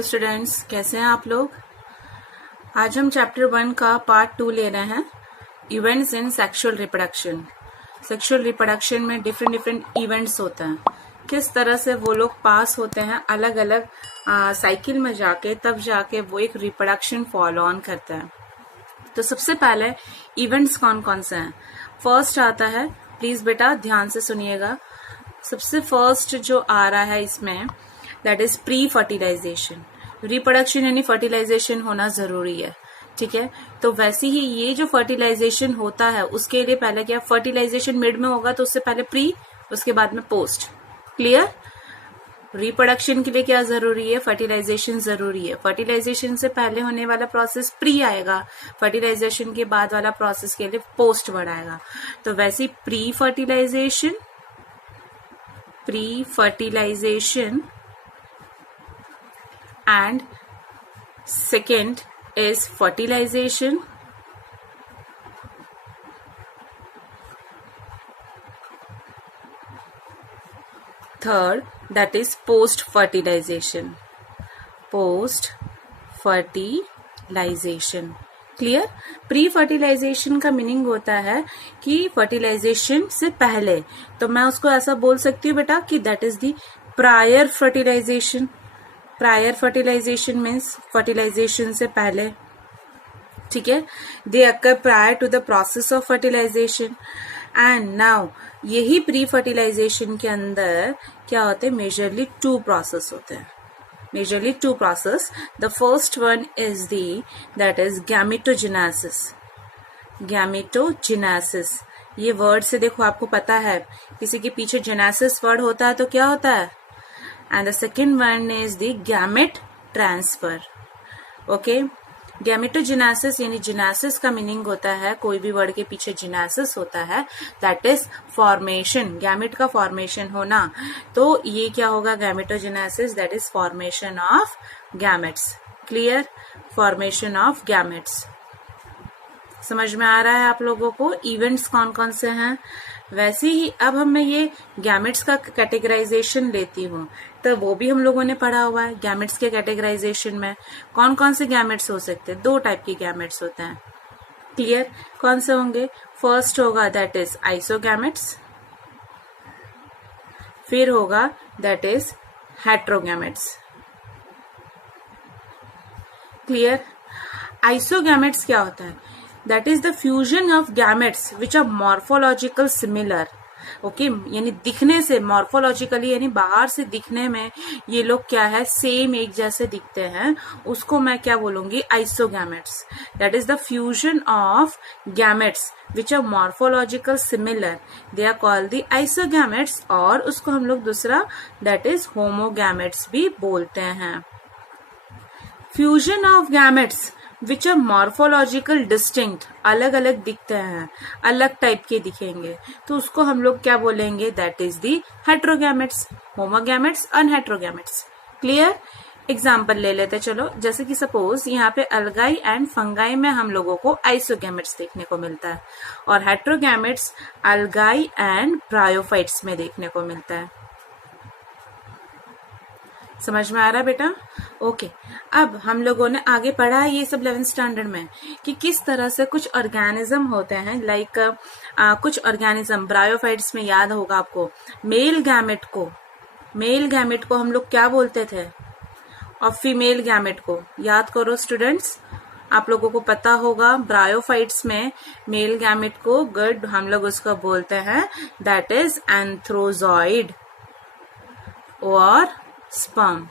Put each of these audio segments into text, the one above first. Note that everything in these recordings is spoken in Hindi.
हेलो स्टूडेंट्स, कैसे हैं आप लोग। आज हम चैप्टर 1 का पार्ट 2 ले रहे हैं, events in sexual reproduction. Sexual reproduction में डिफरेंट इवेंट्स होते हैं, किस तरह से वो लोग पास होते हैं अलग अलग साइकिल में जाके, तब जाके वो एक रिप्रोडक्शन फॉलो ऑन करते हैं। तो सबसे पहले इवेंट्स कौन कौन से हैं। फर्स्ट आता है, प्लीज बेटा ध्यान से सुनिएगा, सबसे फर्स्ट जो आ रहा है इसमें that is pre fertilization. Reproduction यानी फर्टिलाइजेशन होना जरूरी है, ठीक है। तो वैसे ही ये जो फर्टिलाइजेशन होता है उसके लिए पहले क्या, फर्टिलाइजेशन मिड में होगा तो उससे पहले प्री, उसके बाद में पोस्ट। क्लियर। रिप्रोडक्शन के लिए क्या जरूरी है, फर्टिलाइजेशन जरूरी है। फर्टिलाइजेशन से पहले होने वाला प्रोसेस प्री आएगा, फर्टिलाइजेशन के बाद वाला प्रोसेस के लिए पोस्ट वर्ड आएगा। तो वैसे pre fertilization and second is fertilization, third that is post fertilization। Clear. Pre fertilization का मीनिंग होता है कि फर्टिलाइजेशन से पहले, तो मैं उसको ऐसा बोल सकती हूँ बेटा कि that is the prior fertilization. Prior fertilization means fertilization से पहले, ठीक है। They occur prior to the process of fertilization. And now यही प्री फर्टिलाइजेशन के अंदर क्या होते हैं, मेजरली टू प्रोसेस होते हैं। Majorly two process. The first one is that is gametogenesis. Gametogenesis, ये वर्ड से देखो आपको पता है, किसी के पीछे जेनेसिस वर्ड होता है तो क्या होता है। And the second one is the gamete transfer. Okay, gametogenesis यानी जेनेसिस का मीनिंग होता है, कोई भी वर्ड के पीछे जेनेसिस होता है दैट इज फॉर्मेशन, गैमेट का फॉर्मेशन होना। तो ये क्या होगा, gametogenesis that is formation of gametes. Clear, formation of gametes. समझ में आ रहा है आप लोगों को इवेंट्स कौन कौन से हैं। वैसे ही अब मैं ये गैमेट्स का कैटेगराइजेशन लेती हूँ, तो वो भी हम लोगों ने पढ़ा हुआ है। गैमेट्स के कैटेगराइजेशन में कौन कौन से गैमेट्स हो सकते हैं, दो टाइप के गैमेट्स होते हैं। क्लियर, कौन से होंगे, फर्स्ट होगा दैट इज आइसोगैमेट्स, फिर होगा दैट इज हेट्रोगैमेट्स। क्लियर। आइसोगैमेट्स क्या होता है, that is the fusion of gametes which are morphological similar। Okay, यानी दिखने से, मॉर्फोलॉजिकली यानी बाहर से दिखने में ये लोग क्या है, सेम एक जैसे दिखते हैं, उसको मैं क्या बोलूंगी, isogametes. That is the fusion of gametes which are morphological similar, they are called the isogametes. और उसको हम लोग दूसरा दैट इज होमोगैमेट्स भी बोलते हैं। Fusion of gametes which are morphological distinct, अलग अलग दिखते हैं, अलग टाइप के दिखेंगे, तो उसको हम लोग क्या बोलेंगे, दैट इज दी हेट्रोगैमेट्स, होमोगैमेट्स और हेट्रोगैमेट्स। क्लियर। एग्जाम्पल ले लेते चलो, जैसे कि सपोज यहाँ पे अलगाई एंड फंगाई में हम लोगों को आइसोगैमेट्स देखने को मिलता है, और हेट्रोगैमेट्स अलगाई एंड ब्रायोफाइट्स में देखने को मिलता है। समझ में आ रहा बेटा। ओके, अब हम लोगों ने आगे पढ़ा है ये सब 11th स्टैंडर्ड में कि किस तरह से कुछ ऑर्गेनिज्म होते हैं, लाइक कुछ ऑर्गेनिज्म ब्रायोफाइट्स में याद होगा आपको, मेल गैमेट को हम लोग क्या बोलते थे, और फीमेल गैमेट को याद करो स्टूडेंट्स, आप लोगों को पता होगा। ब्रायोफाइट्स में मेल गैमेट को गुड हम लोग उसको बोलते हैं दैट इज एंथ्रोजॉइड और स्पर्म,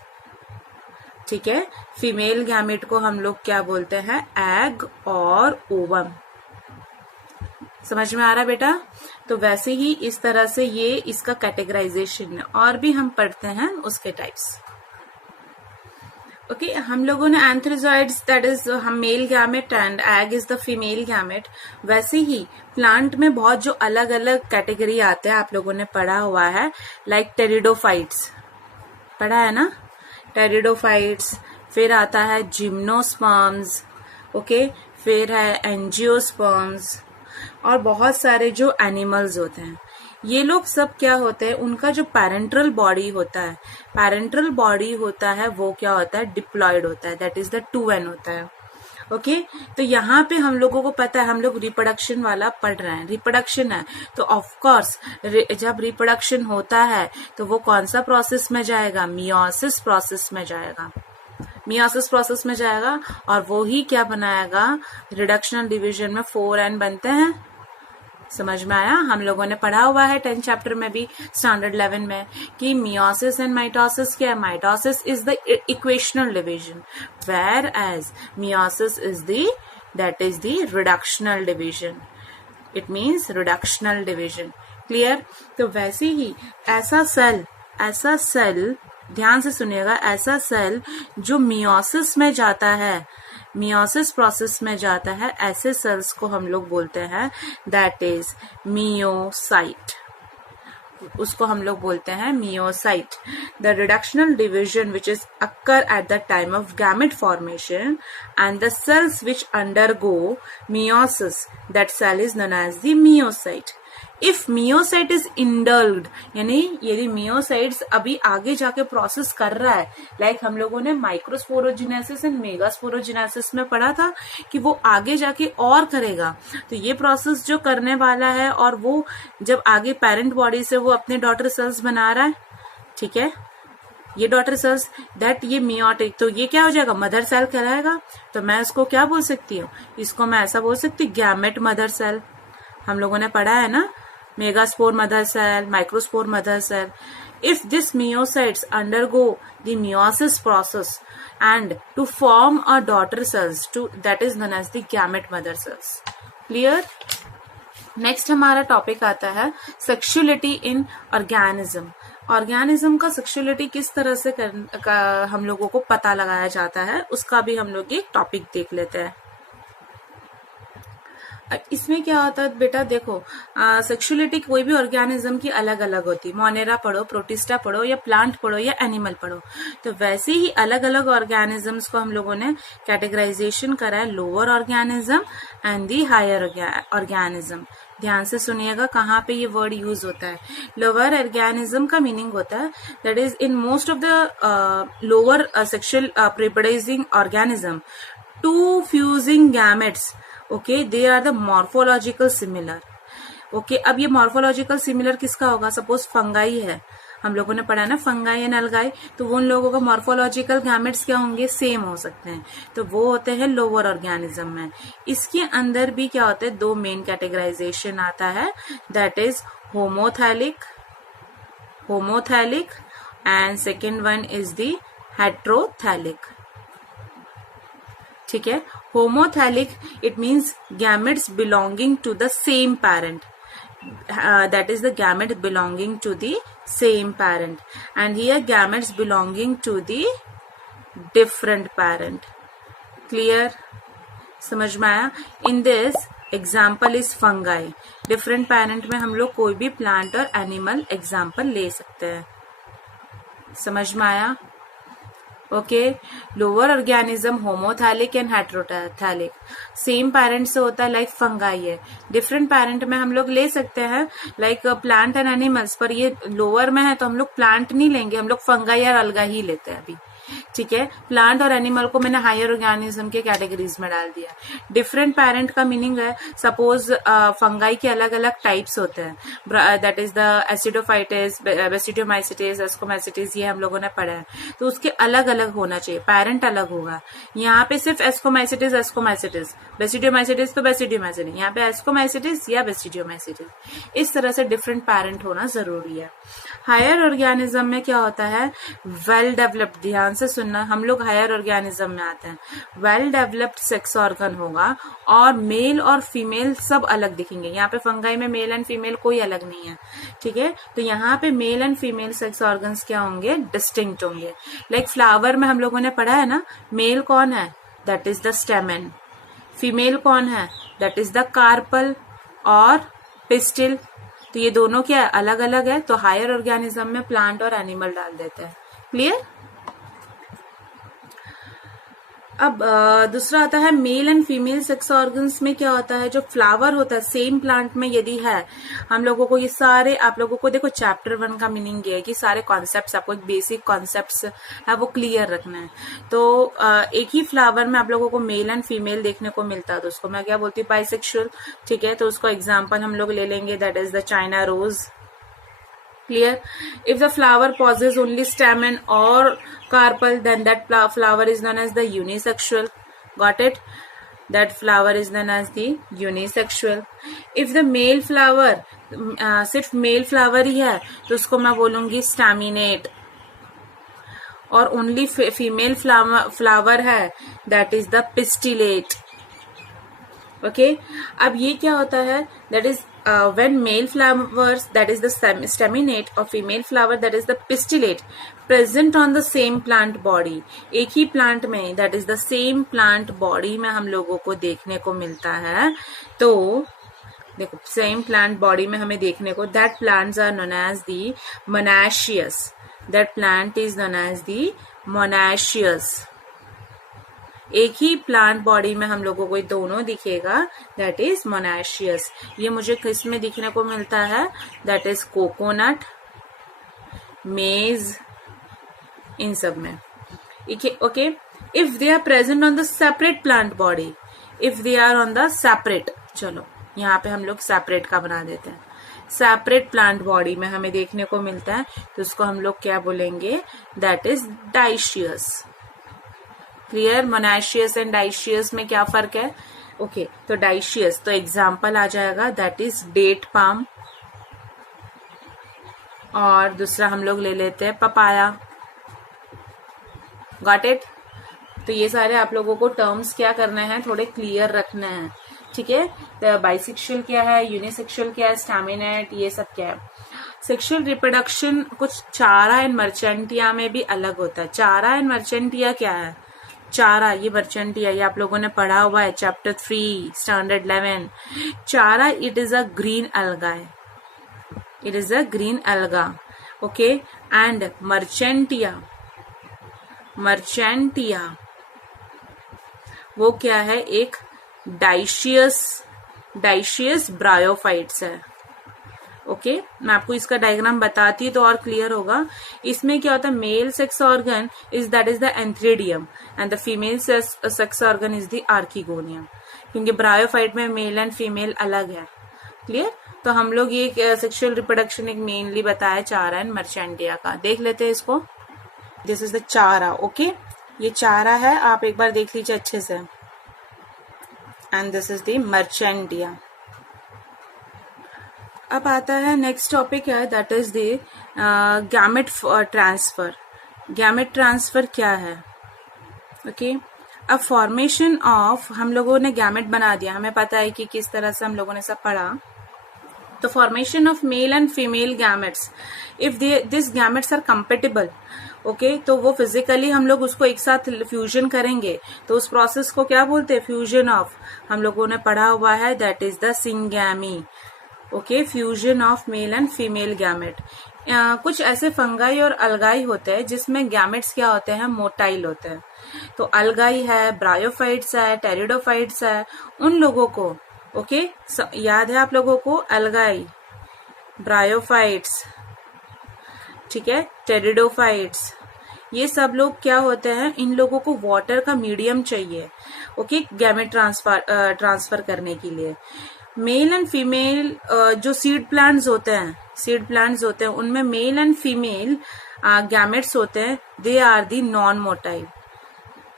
ठीक है। फीमेल गैमेट को हम लोग क्या बोलते हैं, एग और ओवम। समझ में आ रहा बेटा। तो वैसे ही इस तरह से ये इसका कैटेगराइजेशन, और भी हम पढ़ते हैं उसके टाइप्स। ओके, हम लोगों ने एंथ्रोजॉइड्स दैट इज हम male gamete and egg is the female gamete. वैसे ही प्लांट में बहुत जो अलग अलग कैटेगरी आते हैं आप लोगों ने पढ़ा हुआ है, लाइक टेरिडोफाइट्स पढ़ा है ना, टेरिडोफाइट्स, फिर आता है जिम्नोस्पर्म्स, ओके, फिर है एंजियोस्पर्म्स, और बहुत सारे जो एनिमल्स होते हैं। ये लोग सब क्या होते हैं, उनका जो पैरेंट्रल बॉडी होता है वो क्या होता है, डिप्लॉयड होता है, दैट इज द 2n होता है। ओके तो यहाँ पे हम लोगों को पता है, हम लोग रिप्रोडक्शन वाला पढ़ रहे हैं, रिप्रोडक्शन है तो ऑफ कोर्स जब रिप्रोडक्शन होता है तो वो कौन सा प्रोसेस में जाएगा, मियोसिस प्रोसेस में जाएगा, मियोसिस प्रोसेस में जाएगा। और वो ही क्या बनाएगा, रिडक्शनल डिवीजन में 4n बनते हैं। समझ में आया, हम लोगों ने पढ़ा हुआ है 10th चैप्टर में भी, स्टैंडर्ड 11 में, कि मियोसिस एंड माइटोसिस क्या है, mitosis is the equational division, whereas meiosis is that is the reductional division, it means reductional division. Clear. तो वैसे ही ऐसा सेल ध्यान से सुनिएगा, ऐसा सेल जो मियोसिस में जाता है, मियोसिस प्रोसेस में जाता है, ऐसे सेल्स को हम लोग बोलते हैं दैट इज मियोसाइट, उसको हम लोग बोलते हैं meiocyte. The reductional division which is occur at the time of gamete formation and the cells which undergo meiosis, that cell is known as the meiocyte. If meiocyte is indulged, यानी यदि मियोसाइट्स अभी आगे जाके प्रोसेस कर रहा है, लाइक हम लोगों ने माइक्रोस्पोरोजिनेसिस एंड मेगास्पोरोजिनेसिस में पढ़ा था कि वो आगे जाके और करेगा, तो ये प्रोसेस जो करने वाला है, और वो जब आगे पेरेंट बॉडी से वो अपने डॉटर सेल्स बना रहा है, ठीक है, ये डॉटर सेल्स दैट ये मियोटिक, तो ये क्या हो जाएगा, मदर सेल कहलाएगा। तो मैं इसको क्या बोल सकती हूँ, इसको मैं ऐसा बोल सकती हूँ, गैमेट मदर सेल। हम लोगों ने पढ़ा है ना, megaspore mother cell, microspore mother cell. If this myocytes undergo the meiosis process and to form a daughter cells, that is known as the gamete mother cells. Clear? Next हमारा टॉपिक आता है सेक्सुअलिटी इन ऑर्गेनिज्म। ऑर्गेनिज्म का सेक्सुअलिटी किस तरह से हम लोगों को पता लगाया जाता है, उसका भी हम लोग एक टॉपिक देख लेते हैं। इसमें क्या होता है बेटा, देखो सेक्सुअलिटी कोई भी ऑर्गेनिज्म की अलग अलग होती है, मोनेरा पढ़ो, प्रोटिस्टा पढ़ो, या प्लांट पढ़ो, या एनिमल पढ़ो, तो वैसे ही अलग अलग ऑर्गेनिजम्स को हम लोगों ने कैटेगराइजेशन करा है, lower organism and the higher organism. ध्यान से सुनिएगा कहाँ पे ये वर्ड यूज होता है। लोअर ऑर्गेनिज्म का मीनिंग होता है that is in most of the lower sexual reproducing organism two fusing gametes, okay, they are the morphological similar. Okay, अब ये मॉर्फोलॉजिकल सिमिलर किसका होगा, सपोज फंगाई है, हम लोगों ने पढ़ा ना फंगाई एंड अलगाई, तो वो उन लोगों का मॉर्फोलॉजिकल गैमेट्स क्या होंगे, सेम हो सकते हैं, तो वो होते हैं लोअर ऑर्गेनिज्म में। इसके अंदर भी क्या होते हैं, दो मेन कैटेगराइजेशन आता है, that is homothallic and second one is the heterothallic. ठीक है, homothallic it means gametes belonging to the same parent, that is the gamete belonging to the same parent, and here gametes belonging to the different parent. Clear? समझ में आया? In this example is fungi. Different parent में हम लोग कोई भी plant और animal example ले सकते हैं। समझ में आया? Okay, lower organism homothallic and heterothallic, same parent से होता है, लाइक फंगाई है। डिफरेंट पेरेंट में हम लोग ले सकते हैं लाइक प्लांट एंड एनिमल्स, पर ये लोअर में है तो हम लोग प्लांट नहीं लेंगे, हम लोग फंगाई और अलगा ही लेते हैं अभी। ठीक है, प्लांट और एनिमल को मैंने हायर ऑर्गेनिज्म के कैटेगरीज में डाल दिया। डिफरेंट पेरेंट का मीनिंग है, सपोज फंगाई के अलग अलग टाइप्स होते हैं, that is the acidophytes, basidiomycetes, ascomycetes, ये हम लोगों ने पढ़ा है, तो उसके अलग अलग होना चाहिए, पेरेंट अलग होगा। यहाँ पे सिर्फ एस्कोमाइसिटिस, बेसिडियोमाइसिटिस तो बेसिडियोमाइसिटिस, यहाँ पे एस्कोमाइसिटिस या बेसिडियोमाइसिटिस, इस तरह से डिफरेंट पेरेंट होना जरूरी है। हायर ऑर्गेनिज्म में क्या होता है, वेल डेवलप्ड, ध्यान से सुनना, हम लोग हायर ऑर्गेनिज्म में आते हैं, वेल डेवलप्ड सेक्स ऑर्गन होगा और मेल और फीमेल सब अलग दिखेंगे। यहाँ पे फंगाई में मेल एंड फीमेल कोई अलग नहीं है। ठीक है, तो यहाँ पे mail and female sex organs क्या होंगे, डिस्टिंक्ट होंगे। लाइक फ्लावर में हम लोगों ने पढ़ा है ना, मेल कौन है, दैट इज द स्टेमन, फीमेल कौन है, दैट इज द कार्पल और पिस्टिल, तो ये दोनों क्या है, अलग अलग है, तो हायर ऑर्गेनिज्म में प्लांट और एनिमल डाल देते हैं। क्लियर? अब दूसरा आता है mail and female sex organs में क्या होता है, जो फ्लावर होता है सेम प्लांट में यदि है, हम लोगों को ये सारे, आप लोगों को देखो चैप्टर 1 का मीनिंग ये है कि सारे कॉन्सेप्ट्स, आपको एक बेसिक कॉन्सेप्ट्स है वो क्लियर रखना है। तो एक ही फ्लावर में आप लोगों को मेल एंड फीमेल देखने को मिलता है, तो उसको मैं क्या बोलती हूँ, बाइसेक्सुअल। ठीक है, तो उसको एग्जाम्पल हम लोग ले लेंगे, that is the China rose. Clear? If the flower possesses only stamen or carpel, then that flower is known as the unisexual. Got it? That flower is known as the unisexual. If the male flower सिर्फ मेल फ्लावर ही है तो उसको मैं बोलूंगी स्टैमिनेट, और ओनली फीमेल फ्लावर है that is the pistillate. Okay, अब ये क्या होता है, that is when male flowers, that is the staminate, or female flower, that is the pistillate, present on the same plant body, एक ही plant में, that is the same plant body में हम लोगों को देखने को मिलता है। तो देखो सेम प्लांट बॉडी में हमें देखने को, that plants are known as the monoecious, that plant is known as the monoecious. एक ही प्लांट बॉडी में हम लोगों को ये दोनों दिखेगा, दैट इज मोनाशियस। ये मुझे किस में दिखने को मिलता है, दैट इज कोकोनट, मेज, इन सब में। Okay, if they are present on the separate plant body, if they are on the separate, चलो यहाँ पे हम लोग सेपरेट का बना देते हैं, सेपरेट प्लांट बॉडी में हमें देखने को मिलता है, तो उसको हम लोग क्या बोलेंगे, that is dioecious. Clear? Monoecious and dioecious में क्या फर्क है? ओके, तो डाइशियस, तो एग्जाम्पल आ जाएगा, दैट इज डेट पाम, और दूसरा हम लोग ले लेते हैं पपाया। Got it? तो ये सारे आप लोगों को टर्म्स क्या करने हैं, थोड़े क्लियर रखने हैं। ठीक है, तो बाइसेक्सुअल क्या है, यूनिसेक्सुअल क्या है, स्टैमिनेट, ये सब क्या है। सेक्सुअल रिप्रोडक्शन कुछ चारा एंड मर्चेंटिया में भी अलग होता है। चारा एंड मर्चेंटिया क्या है, चारा, ये मर्चेंटिया, ये आप लोगों ने पढ़ा हुआ है चैप्टर 3 स्टैंडर्ड 11। चारा, इट इज अ ग्रीन अलगा, इट इज अ ग्रीन अलगा। ओके, एंड मर्चेंटिया, मर्चेंटिया वो क्या है, एक डाइशियस ब्रायोफाइट्स है। ओके, मैं आपको इसका डायग्राम बताती तो और क्लियर होगा। इसमें क्या होता है, male sex organ is that is the antheridium and the female sex organ is the archegonium, क्योंकि ब्रायोफाइट में मेल एंड फीमेल अलग है। क्लियर? तो हम लोग ये सेक्सुअल रिप्रोडक्शन एक मेनली बताया चारा एंड मर्चेंटिया का। देख लेते हैं इसको। दिस इज द चारा। ओके, ये चारा है, आप एक बार देख लीजिए अच्छे से, एंड दिस इज द मर्चेंटिया। अब आता है नेक्स्ट टॉपिक है, that is the gamete transfer. Gamete transfer क्या है? ओके, अब फॉर्मेशन ऑफ, हम लोगों ने गैमेट बना दिया, हमें पता है कि किस तरह से हम लोगों ने सब पढ़ा। तो formation of male and female gametes, if this gametes are compatible, okay, तो वो फिजिकली हम लोग उसको एक साथ फ्यूजन करेंगे, तो उस प्रोसेस को क्या बोलते हैं, फ्यूजन ऑफ। हम लोगों ने पढ़ा हुआ है, that is the syngamy. Okay, fusion of male and female gamete. कुछ ऐसे फंगाई और अलगाई होते हैं जिसमें गैमेट्स क्या होते हैं, मोटाइल होते हैं। तो अलगाई है, ब्रायोफाइट्स है, टेरिडोफाइट्स है, उन लोगों को, ओके, याद है आप लोगों को, अलगाई, ब्रायोफाइट्स, ठीक है, टेरिडोफाइट्स, ये सब लोग क्या होते हैं, इन लोगों को वाटर का मीडियम चाहिए, ओके, गैमेट ट्रांसफर करने के लिए। मेल एंड फीमेल जो सीड प्लांट्स होते हैं, उनमें मेल एंड फीमेल गैमेट्स होते हैं, they are the non motile.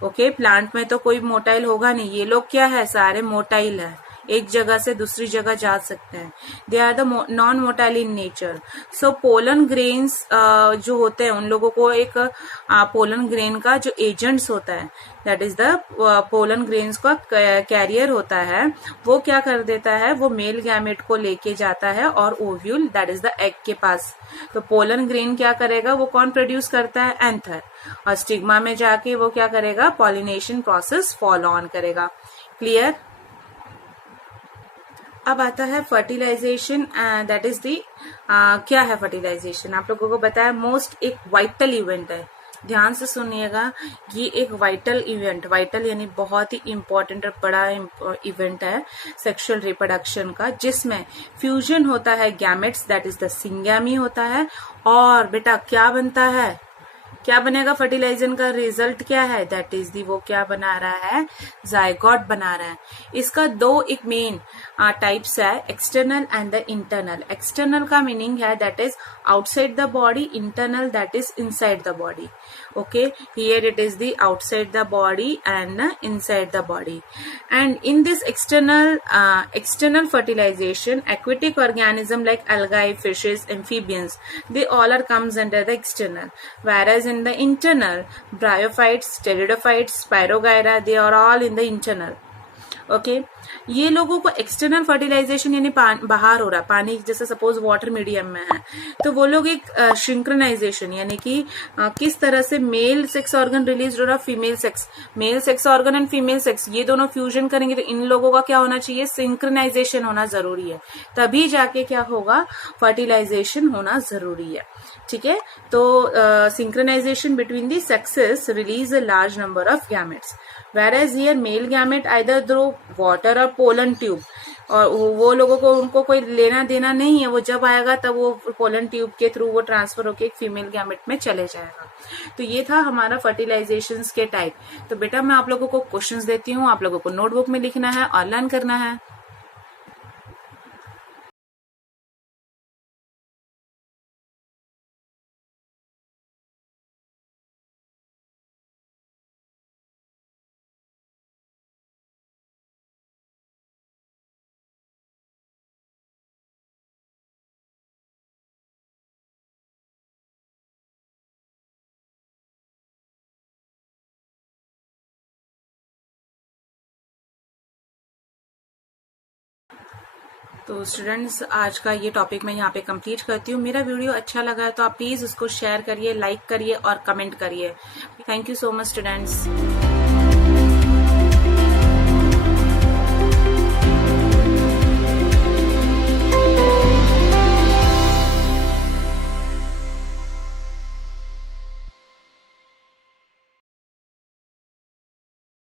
Okay, plant में तो कोई मोटाइल होगा नहीं, ये लोग क्या है, सारे मोटाइल है, एक जगह से दूसरी जगह जा सकते हैं। They are the non motile in nature. So pollen grains जो होते हैं, उन लोगों को एक पोलन ग्रेन का जो एजेंट्स होता है, that is the pollen grains का कैरियर होता है, वो क्या कर देता है, वो मेल गैमेट को लेके जाता है और ovule, that is the egg के पास। तो पोलन ग्रेन क्या करेगा, वो कौन प्रोड्यूस करता है, एंथर, और स्टिग्मा में जाके वो क्या करेगा, पॉलिनेशन प्रोसेस फॉलो ऑन करेगा। क्लियर? अब आता है फर्टिलाइजेशन, दैट इज दी क्या है फर्टिलाइजेशन, आप लोगों को बताया मोस्ट एक वाइटल इवेंट है, ध्यान से सुनिएगा, ये एक वाइटल यानी बहुत ही इंपॉर्टेंट और बड़ा इवेंट है सेक्सुअल रिप्रोडक्शन का, जिसमें फ्यूजन होता है gametes, that is the syngamy होता है। और बेटा क्या बनता है, क्या बनेगा, फर्टिलाइजेशन का रिजल्ट क्या है, दैट इज दी, वो क्या बना रहा है, जायगॉट बना रहा है। इसका दो एक मेन टाइप्स है, external and the internal. External का मीनिंग है that is outside the body, internal that is inside the body. okay, here it is the outside the body and inside the body. And in this external fertilization, aquatic organism like algae, fishes, amphibians, they all are comes under the external, whereas in the internal, bryophytes, pteridophytes, spirogyra, they are all in the internal. Okay ये लोगों को एक्सटर्नल फर्टिलाइजेशन यानी बाहर हो रहा, पानी जैसे सपोज वाटर मीडियम में है, तो वो लोग एक सिंक्रोनाइजेशन यानी कि किस तरह से मेल सेक्स ऑर्गन रिलीज हो रहा, mail sex organ and female sex, ये दोनों फ्यूजन करेंगे तो इन लोगों का क्या होना चाहिए, सिंक्रोनाइजेशन होना जरूरी है, तभी जाके क्या होगा, फर्टिलाइजेशन होना जरूरी है। ठीक है, तो synchronization between the sexes release a large number of gametes, whereas here male gamete either through water or pollen tube, और वो लोगों को उनको कोई लेना देना नहीं है, वो जब आएगा तब वो पोलन ट्यूब के थ्रू वो ट्रांसफर होके एक फीमेल गैमेट में चले जाएगा। तो ये था हमारा फर्टिलाइजेशन के टाइप। तो बेटा मैं आप लोगों को क्वेश्चंस देती हूँ, आप लोगों को नोटबुक में लिखना है और लर्न करना है। तो स्टूडेंट्स आज का ये टॉपिक मैं यहाँ पे कंप्लीट करती हूँ। मेरा वीडियो अच्छा लगा है तो आप प्लीज उसको शेयर करिए, लाइक करिए और कमेंट करिए। Thank you so much students.